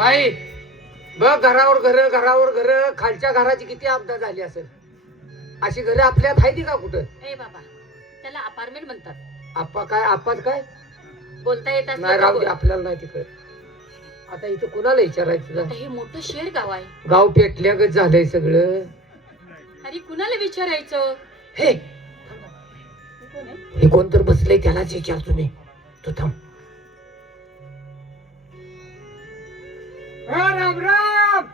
आई बघ घरावर घर खालच्या घराची किती अपघात झाली असेल. अशी घरं आपल्यात आहे का कुठं? ए बाबा त्याला अपार्टमेंट म्हणतात. आपाच काय बोलता येत असलं नाही तर राहू दे बोल. आपल्याला नाही तिकडे. आता इथं कोणाला विचारायचं? आता हे मोठं शहर गाव आहे. गाव पेटल्यागत झालंय सगळं. अरे कुणाला विचारायचं? हे कोण आहे? हे कोण तर बसलंय त्यालाच विचारतो मी. तू थांब. राम राम.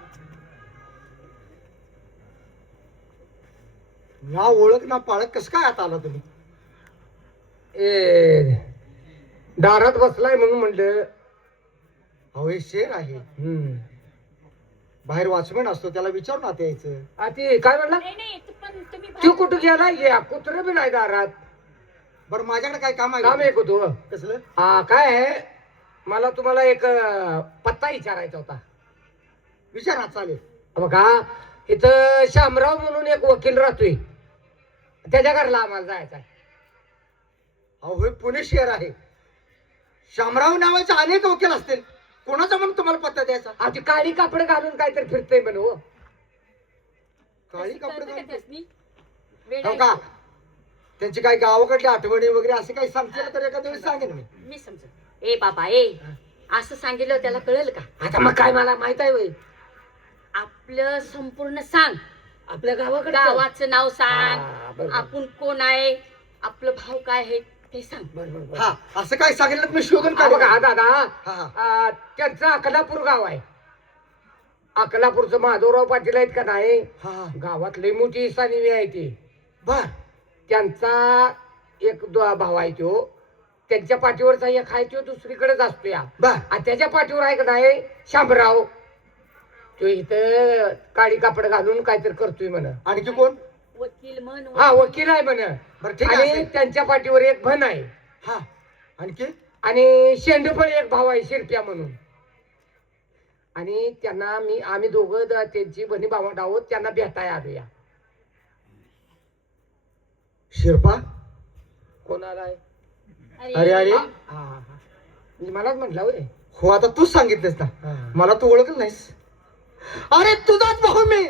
ना ओळख ना पाळख कसं काय आता आला तुम्ही? ए दारात बसलाय म्हणून म्हणलं. अहो हे शेर आहे, बाहेर वॉचमॅन असतो, त्याला विचारून आता यायचं. ती काय म्हणला? नाही नाही पण तुम्ही तू कुठं गेला? या कुत्र बी नाही दारात. बरं माझ्याकडे काय काम आहे? काम आहे का तू? कसलं? काय आहे, मला तुम्हाला एक पत्ता विचारायचा होता. विचारा, चालेल. बघा इथं शामराव म्हणून एक वकील राहतोय, त्याच्या घरला आम्हाला जायचं आहे. अहो हे पुणे शहर आहे, शामराव नावाचे अनेक वकील असतील, कोणाचा म्हणून तुम्हाला पत्ता द्यायचा? ती काळी कापड घालून काहीतरी फिरतय म्हण. हो काळी कळतं कपडे का घालून? त्यासनी? हो वेडा का? आहे तो. त्यांची काही गावाकडली आठवणी वगैरे असे काही सांगतील तर एखाद्या वेळी सांगेन मी. मी समजत. ए बाबा ए असं सांगितलं त्याला कळेल का? आता मग काय मला माहित आहे. आपलं संपूर्ण सांग. आपल्या गावाकडे गावाचं नाव सांग. हा, बरोबर. आपण कोण आहे, आपलं भाव काय आहे ते सांग. बरोबर. हा असं काय सांगितलं तर मी शोधून बघा काढेन. दादा, हा हा त्यांचं अकलापूर गाव आहे. अकलापूरचं माधवराव पाटील आहेत का नाही, हा हा. गावात लई मोठी सानिवी आहे ती. बर त्यांचा एक भाव आहे तो, त्यांच्या पाठीवरचा एक आहे तो दुसरीकडेच असतो या. बर आणि त्याच्या पाठीवर आहे का नाही शामराव, तो इथं काळी कापड घालून काहीतरी करतोय म्हण. आणखी कोण? वकील म्हण. हा वकील आहे म्हण. बरं ठीक आहे आणि असेल. त्यांच्या पाठीवर एक भन आहे. हा आणखी? आणि शेंडू पण एक भाव आहे शिरप्या म्हणून. आणि त्यांना आम्ही दोघं त्यांची बहिणी भावंड आहोत, त्यांना भेटाय आलोया. शिरपा? कोणाला आहे? अरे अरे हा, हा, हा. म्हणजे मलाच म्हटलं होय. हो आता तूच सांगितलंस ना, हा. मला तू ओळखलं नाहीस. अरे तुझाच भाऊ मी,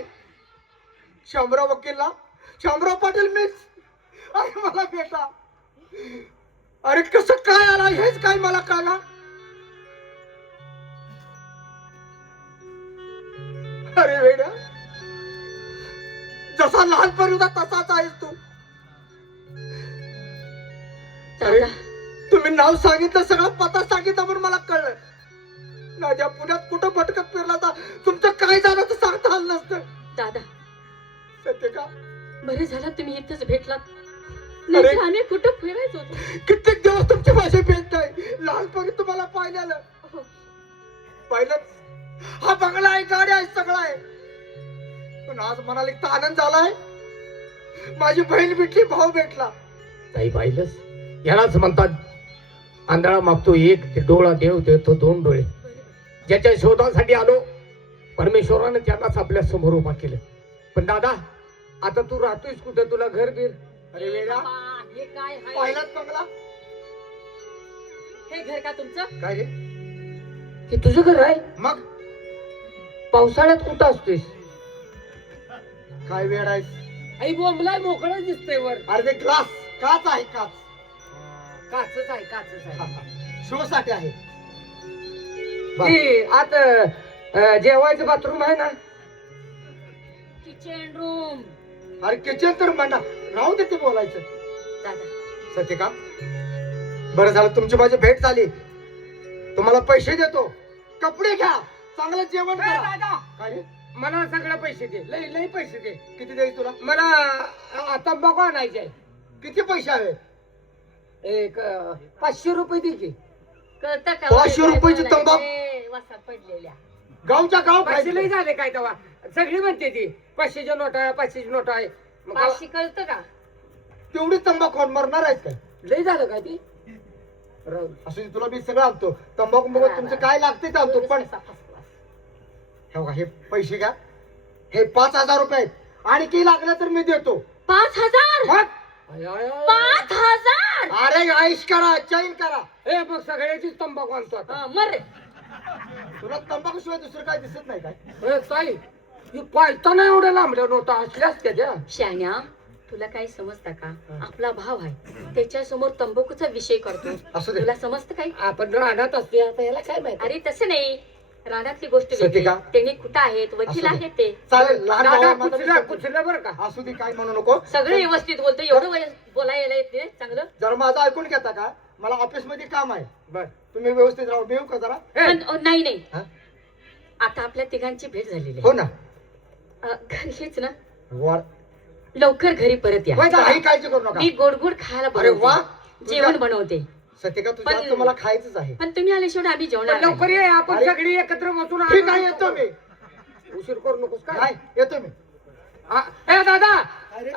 शामराव वकीलला, शामराव पाटील मीच. अरे मला बेटा, अरे कसं काय आला हेच काय मला कळला. अरे वेड्या, जसा लहानपणी होता तसाच आहेस तू. अरे तुम्ही नाव सांगितलं, सगळा पत्ता सांगितला म्हणून मला कळलं. माझ्या पुण्यात कुठं भटकत फिरला तर तुमचं काय झालं तर सांगता आलं नसतं. दादा सत्य का? बरे झालं तुम्ही इथंच भेटलात. नाही आम्ही कुठं फिरायचं होतं. कित्येक दिवस तुमची भाषा भेट नाही, लहानपणी तुम्हाला पाहिलेलं. पाहिलंच, हा बंगला आहे, गाडी आहे, सगळं आहे. पण आज मनाला एक तर आनंद झालाय, माझी बहीण भेटली, भाऊ भेटला. ताई पाहिलंच, यालाच म्हणतात आंधळा मागतो एक, ते डोळा देव देतो दोन डोळे. ज्याच्या शोधासाठी आलो, परमेश्वराने त्यांनाच आपल्या समोर उभा केलं. पण दादा आता तू राहतोयस कुठं? तुला घर बीर? अरे वेडा, बाबा, हे काय आहे? पाहिलाच बंगला? हे घर का तुमचं? काय रे? हे तुझं घर आहे? मग पावसाळ्यात कुठं असतोयस? काय वेळ आहे? आई बोंबलाय मोकळं दिसतंय वर. अरे ते ग्लास, काच आहे, काच. काचच आहे, काचच आहे. शो साठी आहे. ती आता जेवायचं बाथरूम आहे ना? Kitchen room. अरे किचन तर म्हणा, राहू दे ते बोलायचं. दादा सत्य का? बरं झालं तुमची माझी भेट झाली. तुम्हाला पैसे देतो, कपडे घ्या, चांगलं जेवण ए, करा. दादा काय रे? मला सगळं पैसे दे, लई लई पैसे दे. किती द्यायचं तुला? मला तंबाखू आणायचे. किती पैसे हवे? एक 500 रुपये दे की. कळतं का? 500 रुपयाची तंबाखू? ए, वसात पडलेल्या. गावच्या गाव पैसे लई खायचे. झाले काय तेव्हा? सगळी म्हणते ती 500ची नोट आहे, 500ची नोट आहे. मग पाचशे कळतं का? तेवढी तंबाखू खाऊन मरणार आहेत काय? लई झालं काय ती? राहू दे. असं तुला मी सगळं आणतो, तंबाखू बघत तुमचं काय लागते ते आणतो. पण कसा फसलास? हे बघा, हे पैसे घ्या, हे 5,000 रुपये आहेत. आणखी लागलं तर मी देतो. 5,000? मग आय, आय, आय. 5,000? अरे आईश करा, चैन करा. ए मग सगळ्याचीच तंबाखू आणतो आता. मर रे. तुला तंबाखू शिवाय दुसरं काय दिसत नाही काय? ए, ताई ही पायताना एवढ्या लांबल्या नव्हता असल्यास त्याच्या शान्या तुला काही समजता का? आपला भाव आहे त्याच्या समोर तंबाखूचा विषय करतो. असू दे. तुला समजतं काही? आपण राहण्यात असते आता याला काय माहिती. अरे तसं नाही, रानातली गोष्ट सत्य वेगळी. का? त्यांनी कुठं आहेत, वकील असू दे. आहेत ते. चालेल, लहान दादा भावाला कुचल्या माझा कुचल्या बरं का. असू दे, काय म्हणू नको. सगळे व्यवस्थित बोलतो. एवढं बोलायला येत नाही चांगलं. जरा माझं ऐकून घेता का? मला ऑफिस मध्ये काम आहे, बर तुम्ही व्यवस्थित राहू. मी येऊ का जरा? पण नाही नाही, हा? आता आपल्या तिघांची भेट झालेली हो आहे. ना. घरी हेच ना, वा. लवकर घरी परत या. होय दादा. काही काळजी करू नका. मी गोड गोड खायला अरे वा. बनवते, जेवण बनवते. सत्य तुझ्या पण- तुम्हाला खायचंच आहे. पण तुम्ही आले शेवट आम्ही पण जेवणार लवकर नाही. ये आपण अरे. सगळी एकत्र बसून ठीक आहे, येतो मी. उशीर करू नकोस काय. काय येतो मी. ए दादा अरे.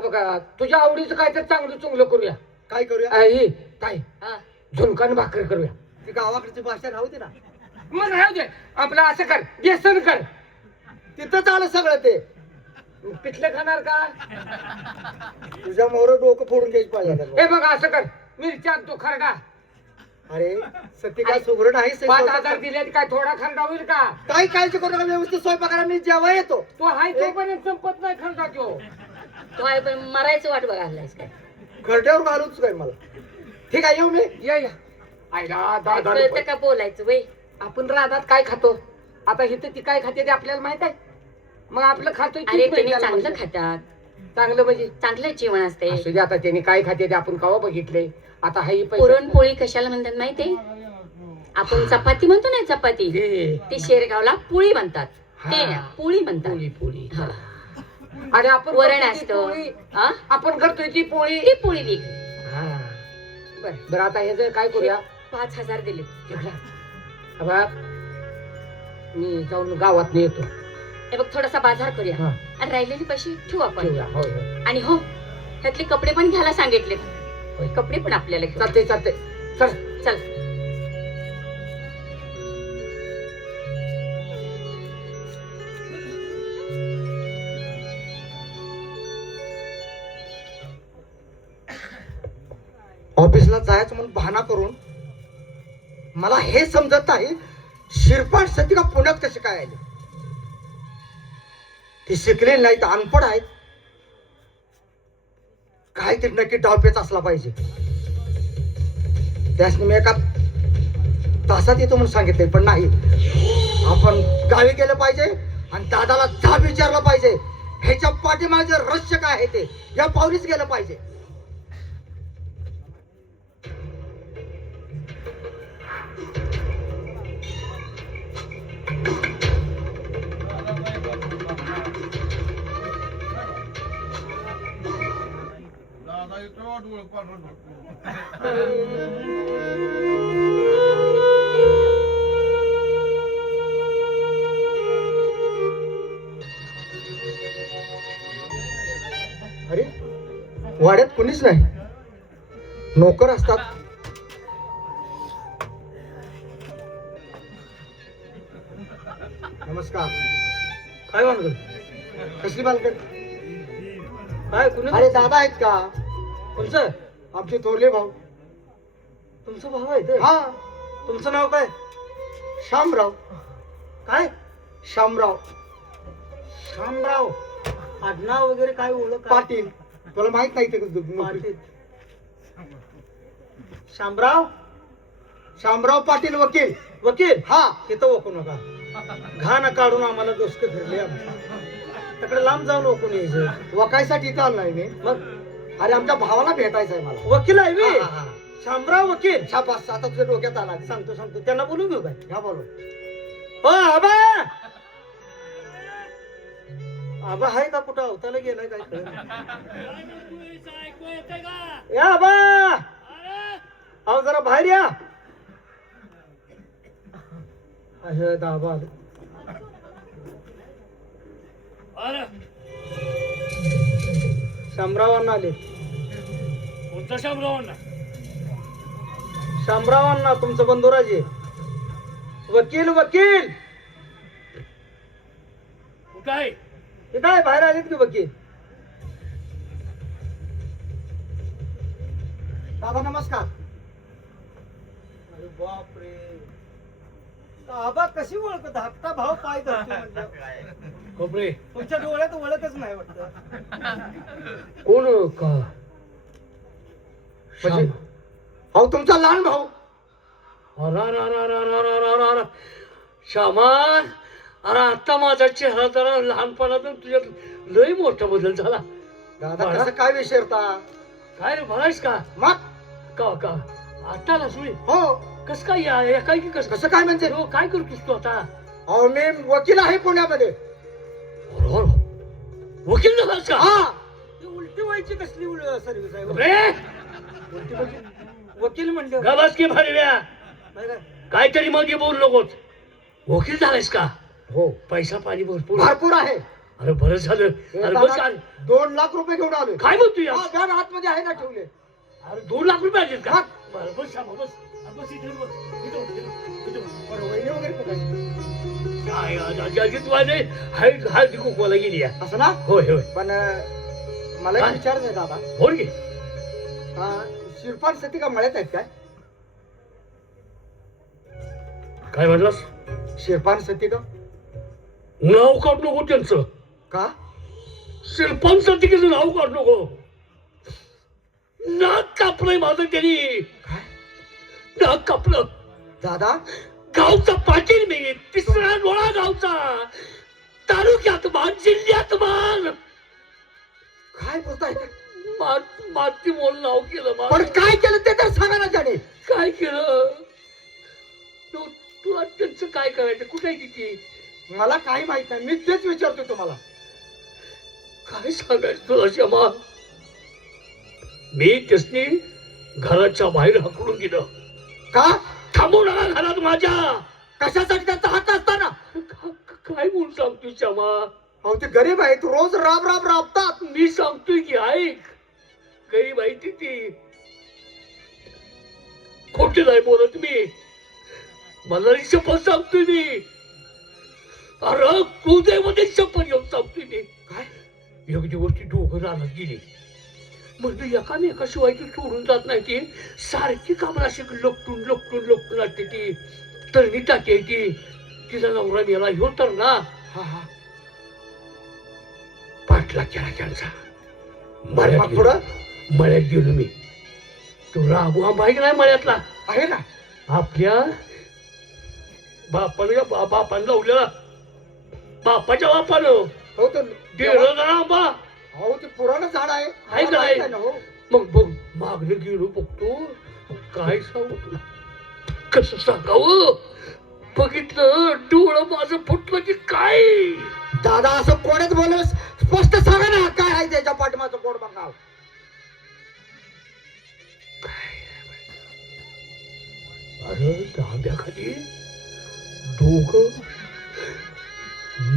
बघा तुझ्या आवडीचं काय तर चांगलं चुंगलं करूया. काय करूया? ही काय हा. झुणकान भाकर करूया. ती गावाकडची भाषा राहू दे ना. मग राहू दे आपलं असं कर बेसन कर. तिथं आलं सगळं ते. पिठलं खाणार का. तुझ्या मोर डोकं फोडून घ्यायची पाहिजे. हे बघा असं कर मिरच्या तो खरडा. अरे सत्य काय सुगरण आहे. 5,000 दिले काय थोडा खरडा होईल का. काही काळजी करू नका. व्यवस्थित स्वयंपाकाला मी जेव्हा येतो. तो हाय तोपर्यंत संपत नाही खरडा तो. तो आहे पण मरायचं वाट बघायलायस काय? खरड्यावर घालूच काय मला. ठीक आहे, येऊ मी. या आयला दादा कळतं का बोलायचं वय? आपण रानात काय खातो आता इथं ती काय खाते ते आपल्याला माहित आहे. मग आपलं खातोय तीच अरे त्यांनी भेटायला चांगलं पाहिजे. खातात, चांगलं म्हणजे चांगलं जेवण असते. असू दे आता त्यांनी काय खाते ते आपण कवा बघितले. आता हाही पुरणपोळी कशाला म्हणतात माहितीये? आपण चपाती म्हणतो ना, चपाती ती शेरगावला पोळी म्हणतात. ते हा. पोळी म्हणतात. पोळी पोळी हा. आणि आपण वरण करतोय ती असतं. पोळी. हा? आपण करतोय ती पोळी. ती पोळी वेगळी. हा. बरं आता हे जर काय करूया 5,000 दिले. बघा, मी जाऊन गावात येतो. हे बघ थोडासा बाजार करूया हा. आणि राहिलेले पैसे ठेवू आपण. ठेवूया. होय होय आणि हो, त्यातले कपडे पण घ्यायला सांगितले. होय. कपडे पण आपल्याला घेऊ. चालते चालते चल. चल. ऑफिसला जायचं म्हणून बहाणा करून मला हे समजत नाही शिरपाट सती का पुण्यात कसे काय आले. ते शिकले नाहीत, अनपड आहेत. काहीतरी नक्की डावपेच असला पाहिजे. त्यासनी मी एका तासात येतो म्हणून सांगितले, पण नाही. आपण गावी गेलं पाहिजे आणि दादाला जाब विचारलं पाहिजे. ह्याच्या पाठीमागे रहस्य काय आहे ते या पावलीच गेलं पाहिजे. अरे वाड्यात कुणीच नाही. नोकर असतात. नमस्कार. काय म्हणतो कसली बालकड? काय कुणी अरे दादा आहेत का? तुमचं आमचे थोरले भाऊ. तुमचा भाऊ आहे ते? हा, तुमचं नाव काय. शामराव. काय शामराव शामराव आडनाव वगैरे काय ओळख आहे? पाटील. तुला माहित नाही ते पाटील. शामराव शामराव पाटील वकील. वकील. हा, इथं ओळखू नका. घाण काढून आम्हाला डोसके फिरले. तिकडे लांब जाऊन ओळखून यायचं. वकायसाठी इथं आलो नाही मी. मग अरे आमच्या भावाला भेटायचं आहे मला. वकील आहे हा, बे? हा, हा. शामराव वकील. शाबास, आता तुझ्या डोक्यात आला. सांगतो त्यांना बोलून घेऊ काय. घ्या बोलो. हो आबा. आबा आहे का कुठं अवताला गेलाय काय कळलं. या आबा अहो जरा बाहेर या. आहे दाबा शामरावांना आले. कोणता शामरावांना? शामरावांना तुमचं बंधुराजे. वकील वकील कुठं आहे? हे काय बाहेर आलेत की वकील. दादा नमस्कार. अरे बापरे. आबा कशी ओळख धाकटा भाव पाय धरतो म्हणलं. खोपरे तुमच्या डोळ्यात ओळखच नाही वाटत. कोण का म्हणजे अहो तुमचा लहान भाऊ. अरा श्यामा, अरे आता माझा चेहरा जरा लहानपणातून तुझ्यात लय मोठा बदल झाला. दादा बरं. कसं काय विचारता. काय रे भरायस का मग का का आता आला सुई हो कस काय या काय की कस कसं काय म्हणजे हो, काय करतोस तू आता? अहो मी वकील आहे पुण्यामध्ये. बरोबर. वकील झालास का? हा ती उलटी व्हायची कसली सर्व्हिस आहे रे उलटी व्हायची. वकील म्हणलं गावास की भारील्या बरं. काहीतरी मध्ये बोल नकोस. वकील झालायस का? हो पैसा पाणी भरपूर. भरपूर आहे. अरे बरं झालं. अरे बस दादा, काय 2 लाख रुपये घेऊन आलोय. काय म्हणतो या? हा, बॅग आतमध्ये आहे ना ठेवले. अरे 2 लाख रुपये आहेत का? हा. बरं बस श्यामा, बस. अरे बस इथे बस. इथे बस, इथे बस. बरं, वहिनी वगैरे कुठे आहे? काय अजित वाजे हळदी कुंकवाला गेली आहे. असं ना. होय होय पण मला काय? एक विचारायचं आहे दादा. बोल की. शिरपान सती का मळ्यात आहेत काय? काय म्हटलास? शिरपान सती का? नाव काढ नको त्यांचं. का? शिल्पान सतिकेचं नाव काढ नको. नाक कापलंय माझं त्यांनी. काय नाक कापलं. दादा गावचा पाटील मी, 3रा डोळा गावचा, तालुक्यात मान, जिल्ह्यात मान. काय बोलताय? माती मोल नाव केलं पण माझं. काय केलं ते तर सांगा ना त्याने. काय केलं? तुला त्यांचं काय करायचं? कुठे आहे तिथे? मला काही माहित नाही. मी तेच विचारतो तुम्हाला. काय सांगायचं तुला क्षमा? मी त्यासनी घराच्या बाहेर हाकलून गेलं. का? थांबू नका घरात माझ्या. कशासाठी त्यांचा हक्क असताना? काय बोल सांगतोय क्षमा? अहो ते गरीब आहेत, रोज राब राब राबतात. मी सांगतोय की ऐक. गरीब आहे ती खोटे नाही बोलत मी. मला शपथ सांगतोय मी. अरे कुदेमध्ये शपथ घेऊन सांगतोय मी. काय? एक दिवस ती दोघं रानात गेली. म्हणजे एकामेकाशिवाय ती सोडून जात नाही. ती सारखी कामाला अशी लपटून लपटून लपटून असते. ती तरणी टाकी आहे ती. तिचा नवरा मेला ह्यो तर ना. हा हा. पाठला केला त्यांचा. मग पुढं मळ्यात गेलो मी. तो राबू आंबा आहे की नाही मळ्यातला, आहे ना. आपल्या बापानं लावलेला. बापाच्या बापानं हो तर गेलो जरा आंबा. अहो ते पुराण झाड आहे. आहे का मला माहित नाही? आहे ना, हो. मग बघ मागणं गेलो बघतो. काय सांगू तुला, कसं सांगावं. बघितलं डोळं माझं फुटलं की काय. दादा असं कोणाच बोल स्पष्ट सांगा ना काय आहे त्याच्या पाठीमाचं पोट बघाव. अरे धाब्याखाली दोघं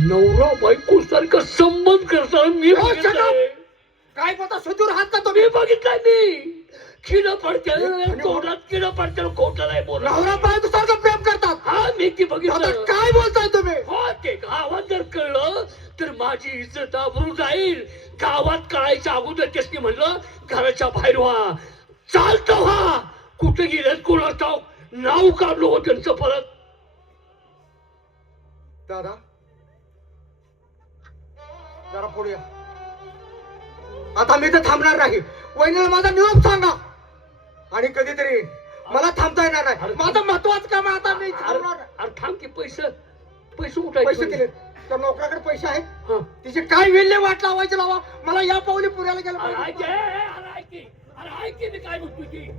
नवरा बायको सारखा संबंध करताना मी हो, बघितलंय. काय बोलता सुदूर हात का मी तुम्ही? बघितलंय मी. किडं पडत्याला तोंडात किडं पडत्याला खोटं नाही बोलत. नवरा बायको सारखं प्रेम करतात. हा मी ती दादा बघितलं. काय बोलताय तुम्ही? हो ते गावात जर कळलं तर माझी इज्जत आबरू जाईल. गावात कळायच्या अगोदर त्यासनी म्हणलं घराच्या बाहेर व्हा, चालतं व्हा. कुठे गेलं कोणाला ठाऊक. नाव काढलो हो त्यांचं परत. दादा जरा पुढे या. आता मी तर थांबणार नाही. वहिनीला माझा निरोप सांगा. आणि कधीतरी मला थांबता येणार नाही. अरे, माझं महत्वाचं काम आहे. आता मी थांबणार नाही. अरे थांब की पैसे कुठे पैसे दिले तर नोकराकडे पैसे आहेत. हा. तिचे काय विल्हे वाट लावायचे लावा. मला या पावली पुण्याला गेलं अरे पाहिजे. ऐक की मी काय म्हणतो की.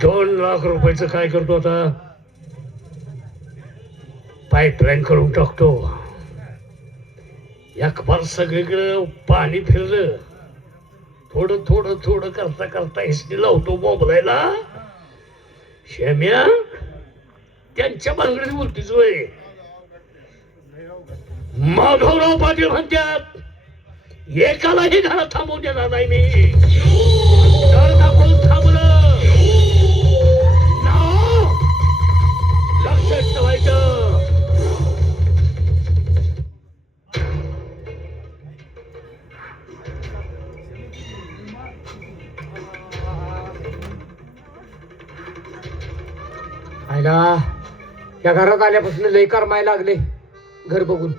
$2 लाख काय करतो आता. पाईपलाईन करून टाकतो. एक बार सगळीकडे पाणी फिरलं. थोडं थोडं थोडं करता करता हिस्ट्री लावतो मोबाईलला. शेम्या त्यांच्या भानगडीत बोलतीच वय. माधवराव पाटील म्हणतात एकालाही घरात थांबवून देणार नाही मी. तर दाखवून थांबलं नाव लक्षात ठेवायचं. आयला या घरात आल्यापासून लय करमायला लागले घर बघून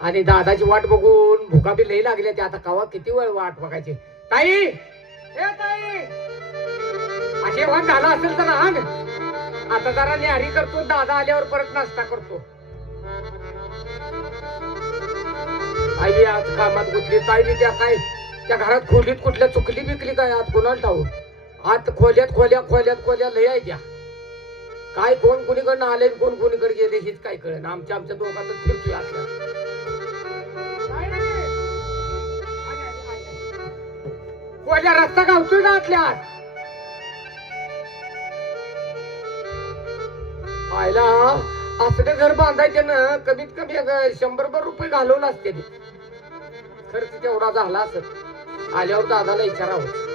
आणि दादाची वाट बघून भुका बी लई लागल्या ते आता कवा किती वेळ वाट बघायची. ताई ए ताई जेवण झालं असेल तर आण. आता जरा न्यारी करतो दादा आल्यावर परत नाश्ता करतो. आई आज कामात गुतली ताई त्या काय त्या घरात खोलीत कुठल्या चुकली बिकली काय आत कोणाला ठाऊ आत खोल्यात खोल्या खोल्यात खोल्या लय आहे त्या काय कोण कोणीकडनं आले कोण कोणीकडे गेले हेच काय कळेल. आमच्या दोघांतच फिरतोय आपल्या खोल्या रस्ता गावतोय ना आतल्या आत. आयला असं घर बांधायचे ना कमीत कमी 100 रुपये घालवलं असते खर्च तेवढा झाला असत. आल्यावर दादाला विचारावं.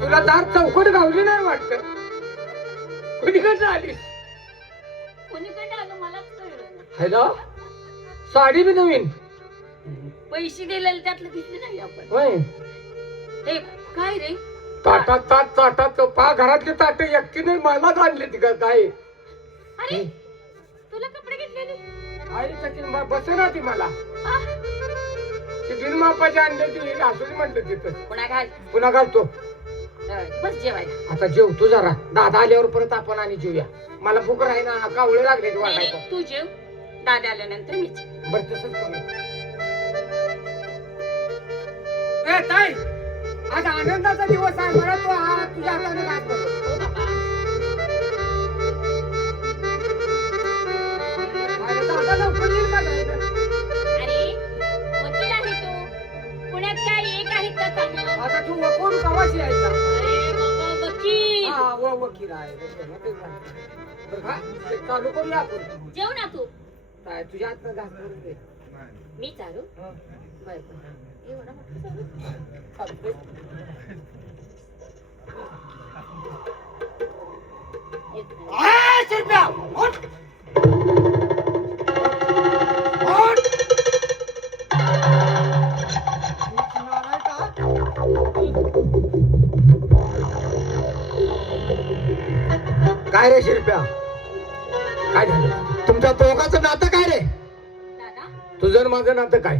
तुला दार चौकट गावली नाही वाटत कुणीकडनं आली. कोणीकडे आलं मलाच कळलं नाही. हॅलो साडी बी नवीन पैसे दिलेले त्यातलं घेतले नाही आपण. होय हे काय रे ताटात पा घरातले ताट एकटीने मलाच आणले ती का काय. अरे तुला कपडे घेतलेले आई त्याची बसेना ती मला आ, ती बिनमापाची आणली ती असं म्हटलं तिथं पुन्हा घाल पुन्हा घालतो. बस जेवायला. आता जेवतो जरा दादा आल्यावर परत आपण आणि जेवूया. मला भूक राही ना कावळे लागले नाही, वाटायचं. नाही, तू जेव दादा आल्यानंतर मी जेव. बरं तसंच करू. ए ताई आज आनंदाचा दिवस आहे मला तो हा तुझ्या हाताने घास बघ. हो बाबा. अरे दादा लवकर येईल का नाही रे? अरे वकील आहे तो पुण्यात काय एक आहेत का चांगलं. आता तू कोण कवाशी यायचा. अरे बाबा वकील. हा वकील आहे. बरं का? ते चालू करूया आपण. जेव ना तू. काय तुझ्या हातनं घास करून दे. मी चालू हं. बरं एवढा मोठा चालू. चालतंय. येत नाही. आ, शिरप्या, उठ. उठ. नालाय का? काय रे शिरप्या काय झालं तुमच्या दोघांचं नातं काय रे? दादा तुझं आणि माझं नातं काय.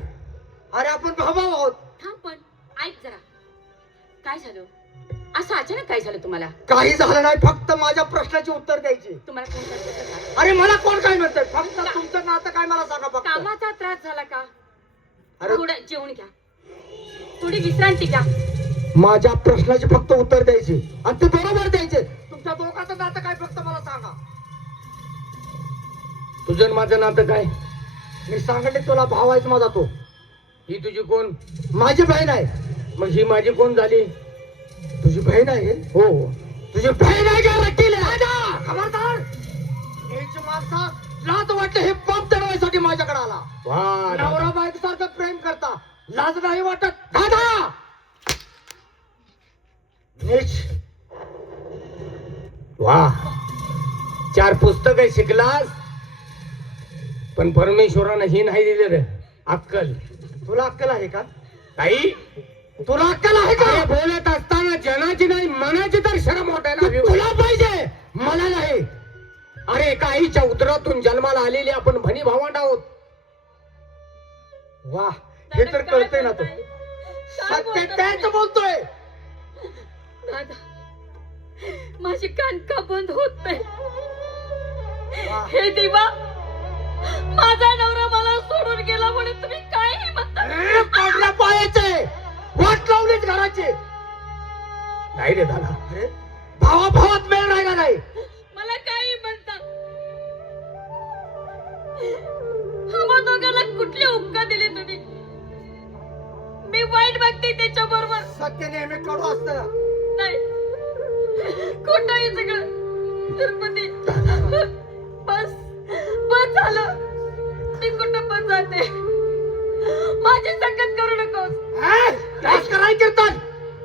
अरे आपण भाऊ आहोत. थांब पण ऐक जरा काय झालं असं अचानक काय झालं तुम्हाला. काही झालं नाही फक्त माझ्या प्रश्नाची उत्तर द्यायची. तुम्हाला कोण सांगितलं का? अरे मला कोण काय म्हणतंय फक्त तुमचं नातं काय मला सांगा फक्त. कामाचा त्रास झाला का. अरे थोडं जेवण घ्या थोडी विश्रांती घ्या. माझ्या प्रश्नाची फक्त उत्तर द्यायची आणि ते बरोबर द्यायचे. तुमच्या दोघांचं नातं काय फक्त मला सांगा. तुझं आणि माझं नातं काय. मी सांगते तुला भाव आहेच माझा तो. ही तुझी कोण. माझी बहीण आहे. मग ही माझी कोण झाली. तुझी बहीण आहे. हो तुझी बहीण आहे का वकील आहे? खबरदार याची माणसा लाज वाटते हे पाप देण्यासाठी माझ्याकडे आला. वा नवरा बायको सारखं प्रेम करता लाज नाही वाटत दादा. नीच. वा 4 पुस्तक शिकलास पण परमेश्वरानं ही नाही दिले रे अक्कल. तुला अक्कल आहे का? काही तुला अक्कल आहे का? अरे बोलत असताना जनाची नाही मनाची तर शरम वाटायला हवी. तुला पाहिजे मला नाही. अरे एका आईच्या उदरातून जन्माला आलेली आपण भणी भावंड आहोत. वा हे तर कळतंय ना. तो काय सत्य बोलताय? त्याच बोलतोय. दादा माझी कान का बंद होत नाही. वा. हे देवा माझा नवरा मला सोडून गेला म्हणून तुम्ही काय म्हणता. ए, पडल्या पायाचे वाट लावलीच घराची. नाही रे दादा. अरे भावाभावात मेळ राहिला नाही. मला काही म्हणता. आम्हा दोघांना कुठले उपकार दिले तुम्ही. मी वाईट बघते त्याच्या बरोबर सत्य नेहमी कडू असतं. नाही खोटं आहे सगळं. तिरुपती बस बस झालं. मी कुठं पण जाते. माझी संगत